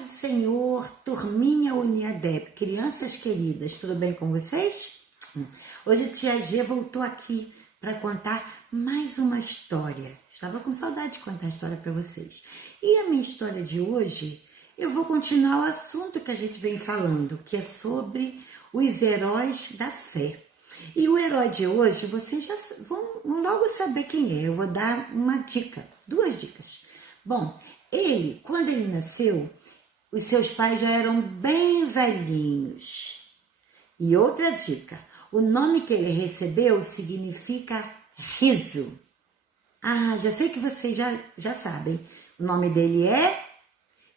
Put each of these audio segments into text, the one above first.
do Senhor, turminha Uniadep, crianças queridas, tudo bem com vocês? Hoje a tia G voltou aqui para contar mais uma história. Estava com saudade de contar a história para vocês. E a minha história de hoje, eu vou continuar o assunto que a gente vem falando, que é sobre os heróis da fé. E o herói de hoje, vocês já vão logo saber quem é. Eu vou dar uma dica, 2 dicas. Bom, ele, quando ele nasceu, os seus pais já eram bem velhinhos. E outra dica, o nome que ele recebeu significa riso. Ah, já sei que vocês já sabem. O nome dele é,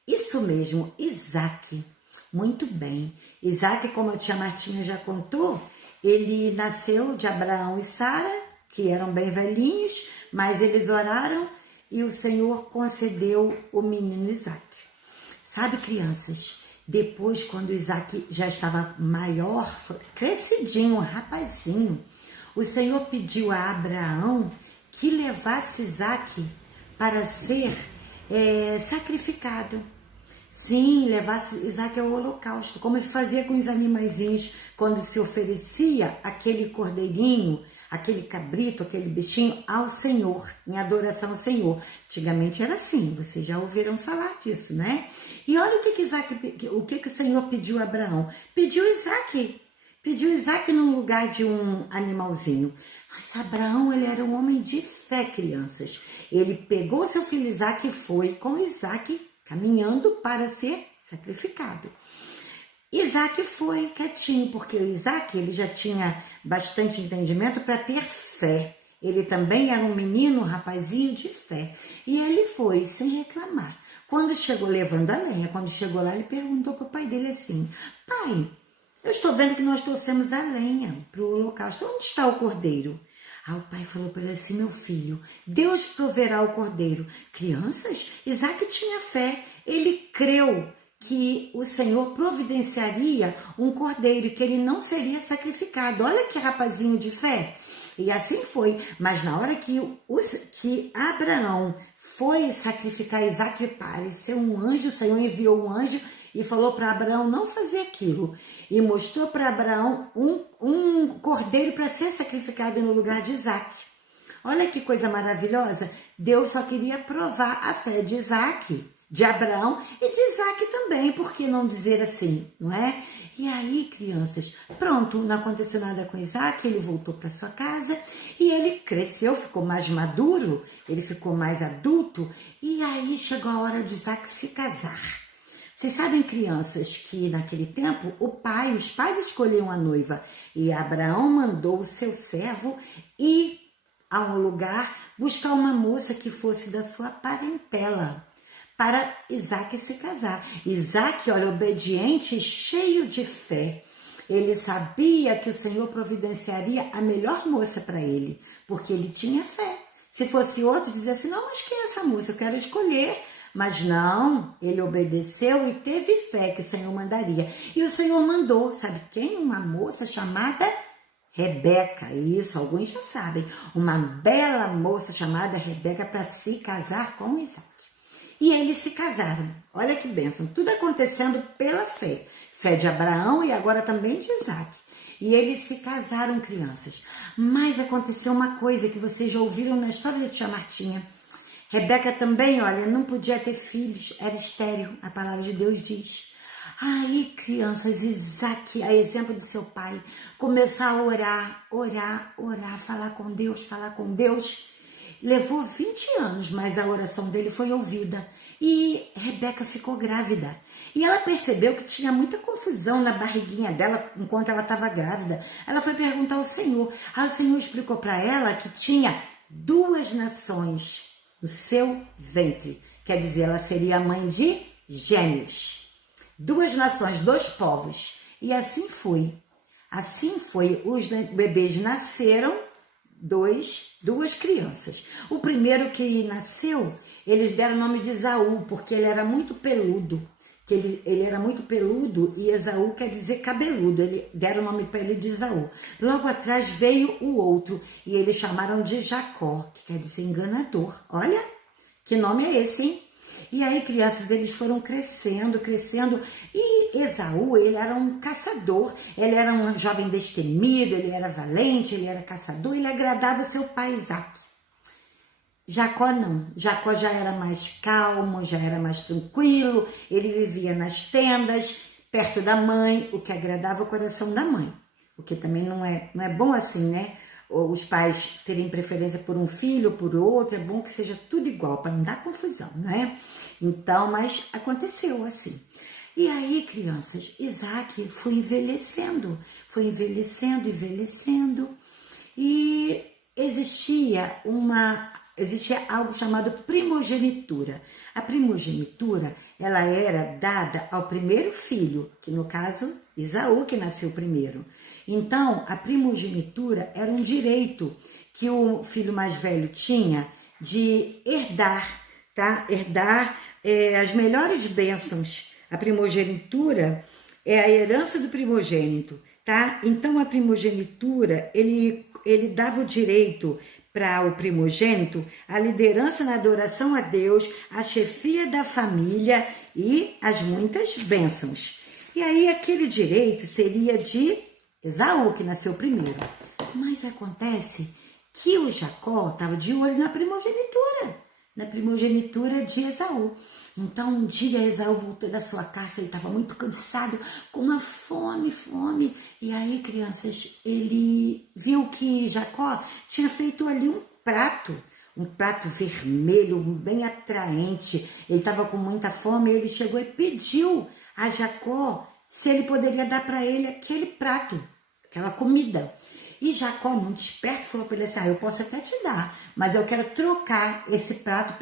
isso mesmo, Isaac. Muito bem. Isaac, como a tia Martinha já contou, ele nasceu de Abraão e Sara, que eram bem velhinhos, mas eles oraram e o Senhor concedeu o menino Isaac. Sabe, crianças, depois quando Isaac já estava maior, crescidinho, rapazinho, o Senhor pediu a Abraão que levasse Isaac para ser sacrificado. Sim, levasse Isaac ao holocausto, como se fazia com os animaizinhos, quando se oferecia aquele cordeirinho, aquele cabrito, aquele bichinho ao Senhor, em adoração ao Senhor. Antigamente era assim, vocês já ouviram falar disso, né? E olha o que o Senhor pediu a Abraão. Pediu Isaac no lugar de um animalzinho. Mas Abraão, ele era um homem de fé, crianças. Ele pegou seu filho Isaac e foi com Isaac caminhando para ser sacrificado. Isaac foi quietinho, porque o Isaac ele já tinha bastante entendimento para ter fé. Ele também era um menino, um rapazinho de fé. E ele foi sem reclamar. Quando chegou levando a lenha, quando chegou lá, ele perguntou para o pai dele assim: pai, eu estou vendo que nós trouxemos a lenha para o holocausto. Onde está o cordeiro? Aí o pai falou para ele assim: meu filho, Deus proverá o cordeiro. Crianças, Isaac tinha fé. Ele creu que o Senhor providenciaria um cordeiro e que ele não seria sacrificado. Olha que rapazinho de fé. E assim foi. Mas na hora que Abraão foi sacrificar Isaac, apareceu um anjo, o Senhor enviou um anjo e falou para Abraão não fazer aquilo. E mostrou para Abraão um cordeiro para ser sacrificado no lugar de Isaac. Olha que coisa maravilhosa. Deus só queria provar a fé de Isaac, de Abraão e de Isaac também, por que não dizer assim, não é? E aí, crianças, pronto, não aconteceu nada com Isaac, ele voltou para sua casa e ele cresceu, ficou mais maduro, ele ficou mais adulto e aí chegou a hora de Isaac se casar. Vocês sabem, crianças, que naquele tempo os pais escolhiam a noiva e Abraão mandou o seu servo ir a um lugar buscar uma moça que fosse da sua parentela, para Isaac se casar. Isaac, olha, obediente, cheio de fé. Ele sabia que o Senhor providenciaria a melhor moça para ele, porque ele tinha fé. Se fosse outro, dizia assim: não, mas quem é essa moça? Eu quero escolher. Mas não, ele obedeceu e teve fé que o Senhor mandaria. E o Senhor mandou, sabe quem? Uma moça chamada Rebeca. Isso, alguns já sabem. Uma bela moça chamada Rebeca para se casar com Isaac. E eles se casaram. Olha que bênção. Tudo acontecendo pela fé. Fé de Abraão e agora também de Isaac. E eles se casaram, crianças. Mas aconteceu uma coisa que vocês já ouviram na história da tia Martinha. Rebeca também, olha, não podia ter filhos. Era estéril, a palavra de Deus diz. Aí, crianças, Isaac, a exemplo do seu pai, começou a orar, falar com Deus. Levou 20 anos, mas a oração dele foi ouvida. E Rebeca ficou grávida. E ela percebeu que tinha muita confusão na barriguinha dela enquanto ela estava grávida. Ela foi perguntar ao Senhor. Aí o Senhor explicou para ela que tinha 2 nações no seu ventre. Quer dizer, ela seria a mãe de gêmeos. 2 nações, 2 povos. E assim foi. Assim foi. Os bebês nasceram, 2 crianças. O primeiro que nasceu, eles deram o nome de Esaú, porque ele era muito peludo. Ele era muito peludo e Esaú quer dizer cabeludo. Deram o nome para ele de Esaú. Logo atrás veio o outro e eles chamaram de Jacó, que quer dizer enganador. Olha, que nome é esse, hein? E aí, crianças, eles foram crescendo, e Esaú, ele era um caçador, ele era um jovem destemido, ele era valente, ele era caçador, ele agradava seu pai Isaque. Jacó não, Jacó já era mais calmo, já era mais tranquilo, ele vivia nas tendas, perto da mãe, o que agradava o coração da mãe, o que também não é bom assim, né? Os pais terem preferência por um filho, por outro, é bom que seja tudo igual, para não dar confusão, né? Então, mas aconteceu assim. E aí, crianças, Isaac foi envelhecendo, e existia algo chamado primogenitura. A primogenitura, ela era dada ao primeiro filho, que no caso, Esaú, que nasceu primeiro. Então, a primogenitura era um direito que o filho mais velho tinha de herdar, tá? Herdar as melhores bênçãos. A primogenitura é a herança do primogênito, tá? Então, a primogenitura, ele dava o direito para o primogênito a liderança na adoração a Deus, a chefia da família e as muitas bênçãos. E aí, aquele direito seria de Esaú, que nasceu primeiro. Mas acontece que o Jacó estava de olho na primogenitura de Esaú. Então, um dia Esaú voltou da sua caça, ele estava muito cansado, com uma fome. E aí, crianças, ele viu que Jacó tinha feito ali um prato vermelho, bem atraente. Ele estava com muita fome, ele chegou e pediu a Jacó se ele poderia dar para ele aquele prato, aquela comida. E Jacó, muito esperto, falou para ele assim, eu posso até te dar, mas eu quero trocar esse prato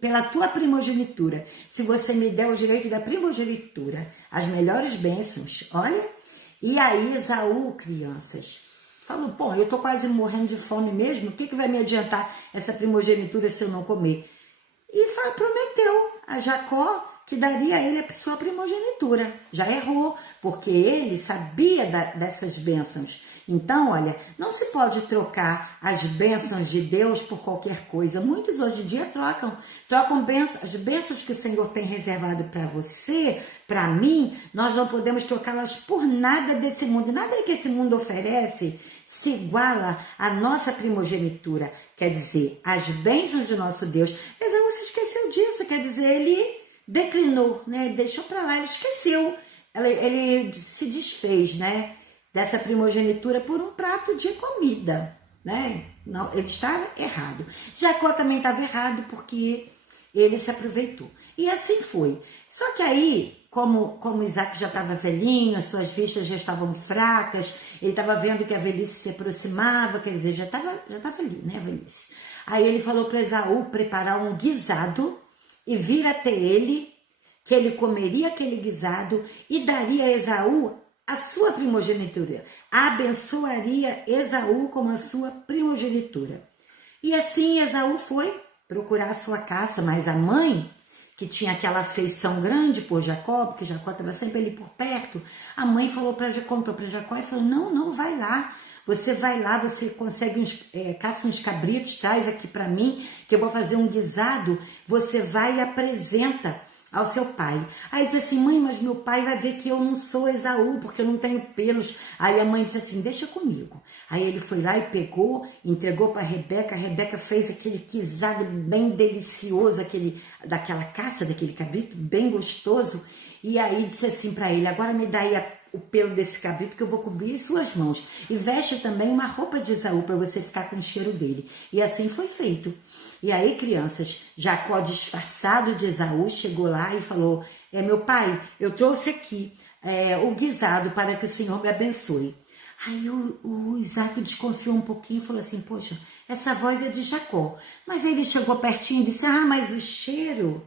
pela tua primogenitura. Se você me der o direito da primogenitura, as melhores bênçãos, olha. E aí Esaú, crianças, falou, eu tô quase morrendo de fome mesmo, o que vai me adiantar essa primogenitura se eu não comer? E prometeu a Jacó que daria a ele a sua primogenitura. Já errou, porque ele sabia dessas bênçãos. Então, olha, não se pode trocar as bênçãos de Deus por qualquer coisa. Muitos hoje em dia trocam as bênçãos que o Senhor tem reservado para você, para mim, nós não podemos trocá-las por nada desse mundo. Nada que esse mundo oferece se iguala à nossa primogenitura. Quer dizer, as bênçãos do nosso Deus. Esaú se esqueceu disso, quer dizer, ele declinou, né? Deixou para lá, ele esqueceu. Ele se desfez, né? Dessa primogenitura por um prato de comida, né? Não, ele estava errado. Jacó também estava errado porque ele se aproveitou. E assim foi. Só que aí, como Isaac já estava velhinho, as suas vistas já estavam fracas, ele estava vendo que a velhice se aproximava, quer dizer, já estava ali, né, a velhice. Aí ele falou para Esaú preparar um guisado e vir até ele, que ele comeria aquele guisado e daria a Esaú a sua primogenitura, abençoaria Esaú como a sua primogenitura. E assim Esaú foi procurar a sua caça, mas a mãe, que tinha aquela afeição grande por Jacó, porque Jacó estava sempre ali por perto, a mãe contou para Jacó e falou, não, vai lá. Você vai lá, você consegue caça uns cabritos, traz aqui para mim, que eu vou fazer um guisado, você vai e apresenta ao seu pai. Aí disse assim, mãe, mas meu pai vai ver que eu não sou Esaú, porque eu não tenho pelos. Aí a mãe disse assim, deixa comigo. Aí ele foi lá e pegou, entregou para a Rebeca fez aquele guisado bem delicioso, daquela caça, daquele cabrito, bem gostoso. E aí disse assim para ele, agora me dá aí o pelo desse cabrito que eu vou cobrir suas mãos. E veste também uma roupa de Esaú para você ficar com o cheiro dele. E assim foi feito. E aí, crianças, Jacó, disfarçado de Esaú, chegou lá e falou, meu pai, eu trouxe aqui o guisado para que o Senhor me abençoe. Aí o Isaac desconfiou um pouquinho e falou assim, poxa, essa voz é de Jacó. Mas aí ele chegou pertinho e disse, mas o cheiro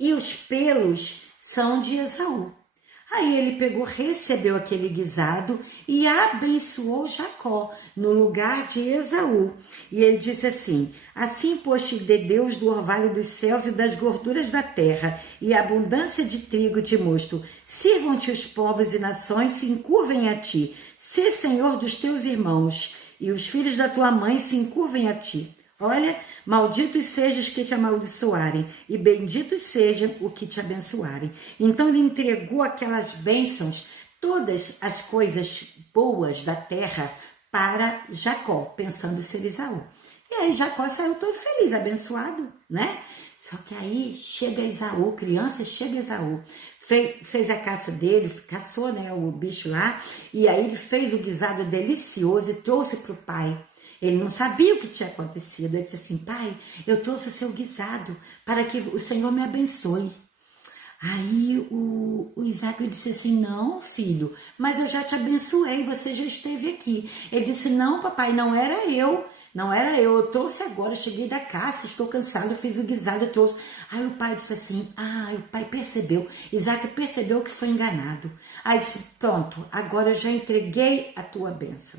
e os pelos são de Esaú. Aí ele recebeu aquele guisado e abençoou Jacó no lugar de Esaú. E ele disse assim, assim pois-te de Deus do orvalho dos céus e das gorduras da terra, e a abundância de trigo e de mosto, sirvam-te os povos e nações, se encurvem a ti. Sê senhor dos teus irmãos, e os filhos da tua mãe se encurvem a ti. Olha, malditos sejam os que te amaldiçoarem, e benditos sejam os que te abençoarem. Então ele entregou aquelas bênçãos, todas as coisas boas da terra, para Jacó, pensando ser Esaú. E aí Jacó saiu todo feliz, abençoado, né? Só que aí chega Esaú, criança, chega Esaú, fez a caça dele, caçou, né, o bicho lá, e aí ele fez o guisado delicioso e trouxe para o pai. Ele não sabia o que tinha acontecido. Ele disse assim: pai, eu trouxe o seu guisado para que o Senhor me abençoe. Aí o Isaac disse assim: não, filho, mas eu já te abençoei, você já esteve aqui. Ele disse: não, papai, não era eu. Não era eu trouxe agora, cheguei da caça, estou cansado, fiz o guisado, eu trouxe. Aí o pai disse assim, o pai percebeu, Isaac percebeu que foi enganado. Aí disse: pronto, agora eu já entreguei a tua bênção.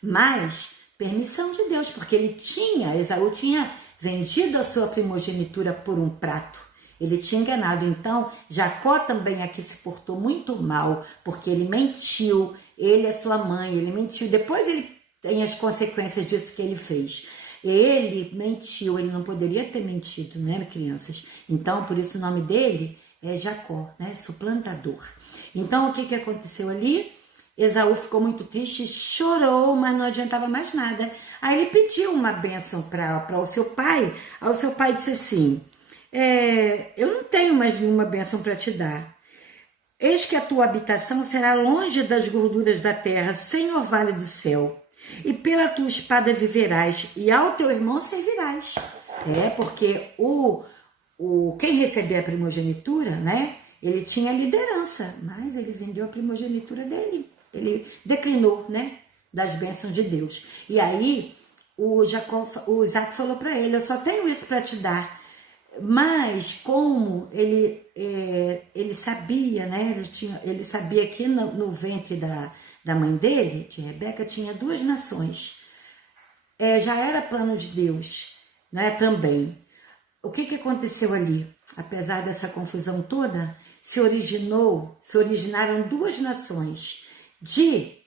Mas, permissão de Deus, porque Esaú tinha vendido a sua primogenitura por um prato. Ele tinha enganado. Então, Jacó também aqui se portou muito mal, porque ele mentiu, ele é sua mãe, ele mentiu. Depois ele tem as consequências disso que ele fez. Ele mentiu, ele não poderia ter mentido, né, crianças? Então, por isso o nome dele é Jacó, né, suplantador. Então, o que aconteceu ali? Esaú ficou muito triste, chorou, mas não adiantava mais nada. Aí ele pediu uma bênção para o seu pai. Aí o seu pai disse assim: eu não tenho mais nenhuma bênção para te dar. Eis que a tua habitação será longe das gorduras da terra, sem orvalho do céu. E pela tua espada viverás, e ao teu irmão servirás. Porque quem recebeu a primogenitura, né? Ele tinha liderança, mas ele vendeu a primogenitura dele. Ele declinou, né? Das bênçãos de Deus. E aí, o Isaac falou para ele: eu só tenho isso para te dar. Mas como ele sabia, né? Ele sabia que no ventre da mãe dele, de Rebeca, tinha 2 nações. Já era plano de Deus, né? Também. O que aconteceu ali? Apesar dessa confusão toda, se originaram 2 nações. De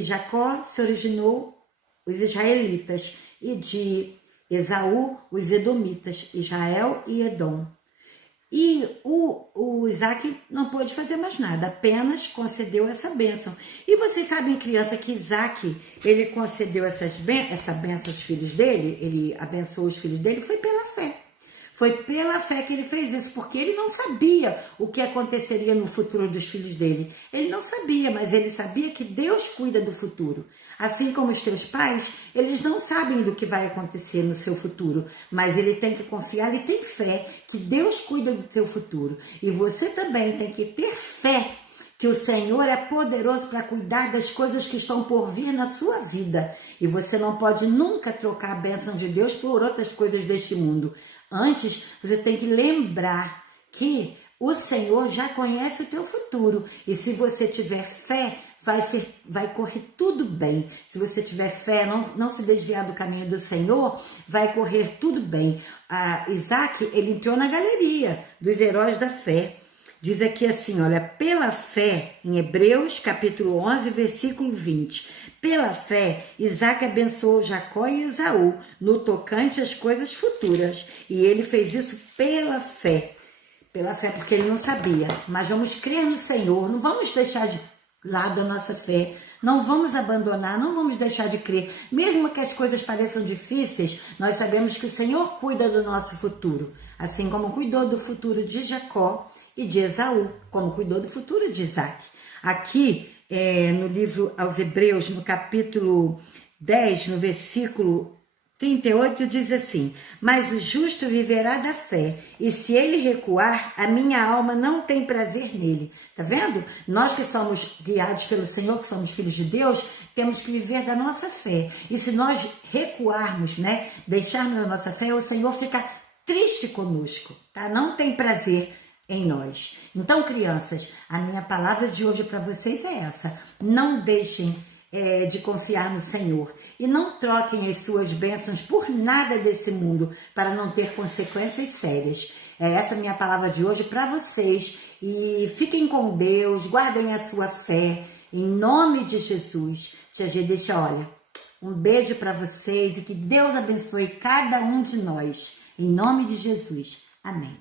Jacó se originou os israelitas, e de Esaú, os edomitas, Israel e Edom. E o Isaac não pôde fazer mais nada, apenas concedeu essa bênção. E vocês sabem, criança, que Isaac, ele concedeu essa bênção aos filhos dele, ele abençoou os filhos dele, foi pela fé. Foi pela fé que ele fez isso, porque ele não sabia o que aconteceria no futuro dos filhos dele. Ele não sabia, mas ele sabia que Deus cuida do futuro. Assim como os teus pais, eles não sabem do que vai acontecer no seu futuro, mas ele tem que confiar, ele tem fé que Deus cuida do teu futuro. E você também tem que ter fé que o Senhor é poderoso para cuidar das coisas que estão por vir na sua vida. E você não pode nunca trocar a bênção de Deus por outras coisas deste mundo. Antes, você tem que lembrar que o Senhor já conhece o teu futuro. E se você tiver fé, vai correr tudo bem. Se você tiver fé, não se desviar do caminho do Senhor, vai correr tudo bem. Isaac, ele entrou na galeria dos heróis da fé. Diz aqui assim, olha, pela fé, em Hebreus capítulo 11, versículo 20. Pela fé, Isaac abençoou Jacó e Esaú no tocante às coisas futuras. E ele fez isso pela fé. Pela fé, porque ele não sabia. Mas vamos crer no Senhor, não vamos deixar de lado a nossa fé. Não vamos abandonar, não vamos deixar de crer. Mesmo que as coisas pareçam difíceis, nós sabemos que o Senhor cuida do nosso futuro. Assim como cuidou do futuro de Jacó e de Esaú, como cuidou do futuro de Isaac. Aqui, no livro aos Hebreus, no capítulo 10, no versículo 38, diz assim: mas o justo viverá da fé, e se ele recuar, a minha alma não tem prazer nele. Tá vendo? Nós que somos guiados pelo Senhor, que somos filhos de Deus, temos que viver da nossa fé. E se nós recuarmos, né, deixarmos a nossa fé, o Senhor fica triste conosco, tá? Não tem prazer em nós. Então, crianças, a minha palavra de hoje para vocês é essa: não deixem de confiar no Senhor e não troquem as suas bênçãos por nada desse mundo, para não ter consequências sérias. É essa a minha palavra de hoje para vocês, e fiquem com Deus, guardem a sua fé, em nome de Jesus. Tia G, deixa, olha, Um beijo para vocês e que Deus abençoe cada um de nós. Em nome de Jesus. Amém.